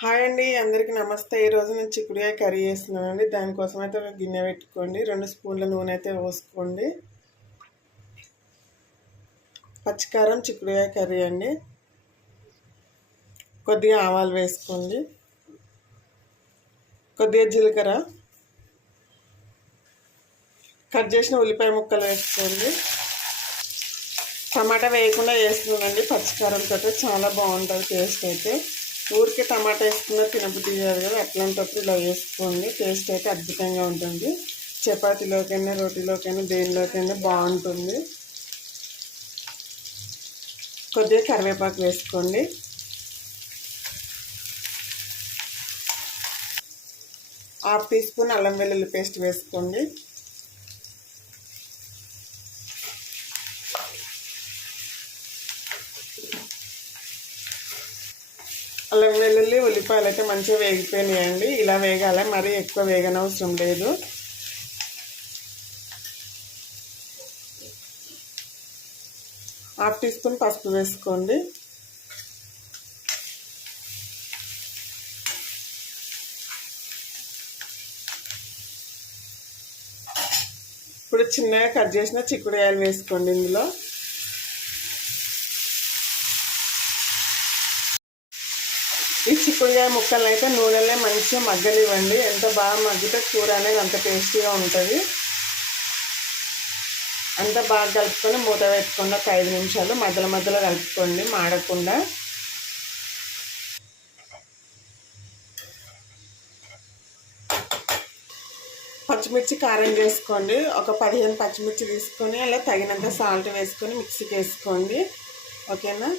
Hi అండి, అందరికీ నమస్తే. ఈరోజు నేను చిక్కుడుకాయ కర్రీ చేస్తున్నానండి. దానికోసం అయితే ఒక గిన్నె పెట్టుకోండి. 2 స్పూన్ల నూనె అయితే పోసుకోండి. పచ్చికారం చిక్కుడుకాయ కర్రీ అండి. కొద్దిగా ఆవాలు వేసుకోండి, కొద్దిగా జీలకర్ర, కట్ చేసిన ఉల్లిపాయ ముక్కలు వేసుకోండి. టమాటా వేయకుండా వేస్తున్నానండి. పచ్చికారంతో చాలా బాగుంటుంది టేస్ట్ అయితే. ఊరికే టమాటా వేసుకున్న తినబుద్ధి కాదు కదా, అట్లాంటప్పుడు ఇలా వేసుకోండి. టేస్ట్ అయితే అద్భుతంగా ఉంటుంది. చపాతీలోకైనా రోటీలోకైనా దేనిలోకైనా బాగుంటుంది. కొద్దిగా కరివేపాకు వేసుకోండి. హాఫ్ టీ స్పూన్ అల్లం వెల్లుల్లి పేస్ట్ వేసుకోండి. అల్లం వెల్లుల్లి ఉల్లిపాయలు అయితే మంచిగా వేగిపోయినాయండి. ఇలా వేగాలి, మరీ ఎక్కువ వేగనవసరం లేదు. హాఫ్ టీ స్పూన్ పసుపు వేసుకోండి. ఇప్పుడు చిన్నగా కట్ చేసిన చిక్కుడుకాయలు వేసుకోండి. ఇందులో ఈ చిక్కుడుకాయ ముక్కలు అయితే నూనెలే మంచిగా మగ్గనివ్వండి. ఎంత బాగా మగ్గితే కూర అనేది అంత టేస్టీగా ఉంటుంది. అంతా బాగా కలుపుకొని మూత పెట్టుకోండి. ఒక 5 నిమిషాలు మధ్యలో మధ్యలో కలుపుకోండి, మాడకుండా. పచ్చిమిర్చి కారం చేసుకోండి. ఒక 15 పచ్చిమిర్చి తీసుకొని అలా తగినంత సాల్ట్ వేసుకొని మిక్సీకి వేసుకోండి. ఓకేనా?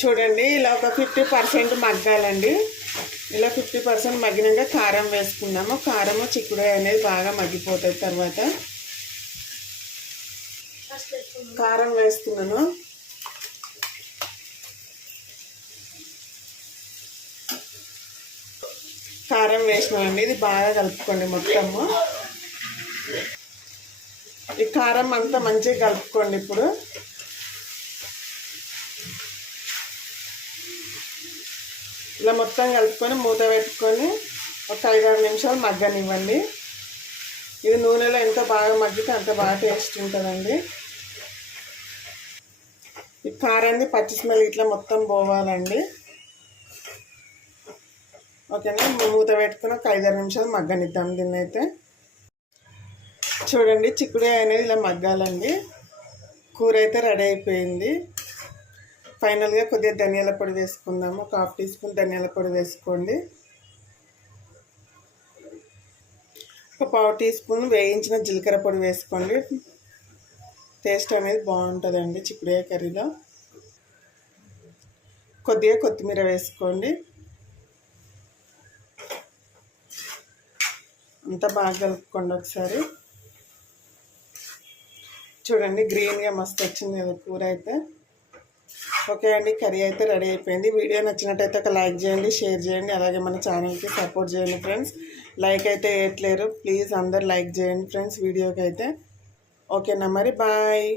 చూడండి, ఇలా ఒక 50% మగ్గాలండి. ఇలా 50% మగ్గినాక కారం వేసుకున్నాము. కారము చిక్కుడుకాయ అనేది బాగా మగ్గిపోతుంది. తర్వాత కారం వేస్తున్నాను. కారం వేసినామండి. ఇది బాగా కలుపుకోండి మొత్తము. ఈ కారం అంతా మంచిగా కలుపుకోండి. ఇప్పుడు ఇలా మొత్తం కలుపుకొని మూత పెట్టుకొని ఒక 5-6 నిమిషాలు మగ్గనివ్వండి. ఇది నూనెలో ఎంత బాగా మగ్గితే అంత బాగా టేస్ట్ ఉంటుందండి. ఈ కారాన్ని పచ్చి స్మెల్ ఇట్లా మొత్తం పోవాలండి. ఓకేనా? మూత పెట్టుకుని ఒక 5-6 నిమిషాలు మగ్గనిద్దాం దీన్ని అయితే. చూడండి, చిక్కుడుకాయ అనేది ఇలా మగ్గాలండి. కూర అయితే రెడీ అయిపోయింది. ఫైనల్గా కొద్దిగా ధనియాల పొడి వేసుకుందాము. ఒక హాఫ్ టీ స్పూన్ ధనియాల పొడి వేసుకోండి. ఒక పావు టీ స్పూన్ వేయించిన జీలకర్ర పొడి వేసుకోండి. టేస్ట్ అనేది బాగుంటుందండి చిక్కుడుకాయ కర్రీలో. కొద్దిగా కొత్తిమీర వేసుకోండి. అంతా బాగా కలుపుకోండి ఒకసారి. చూడండి, గ్రీన్గా మస్తు వచ్చింది కదా కూర అయితే. ఓకే అండి, కర్రీ అయితే రెడీ అయిపోయింది. వీడియో నచ్చినట్టయితే ఒక లైక్ చేయండి, షేర్ చేయండి, అలాగే మన ఛానల్కి సపోర్ట్ చేయండి ఫ్రెండ్స్. లైక్ అయితే వేయట్లేరు, ప్లీజ్ అందరు లైక్ చేయండి ఫ్రెండ్స్ వీడియోకి అయితే. ఓకేనా మరి, బాయ్.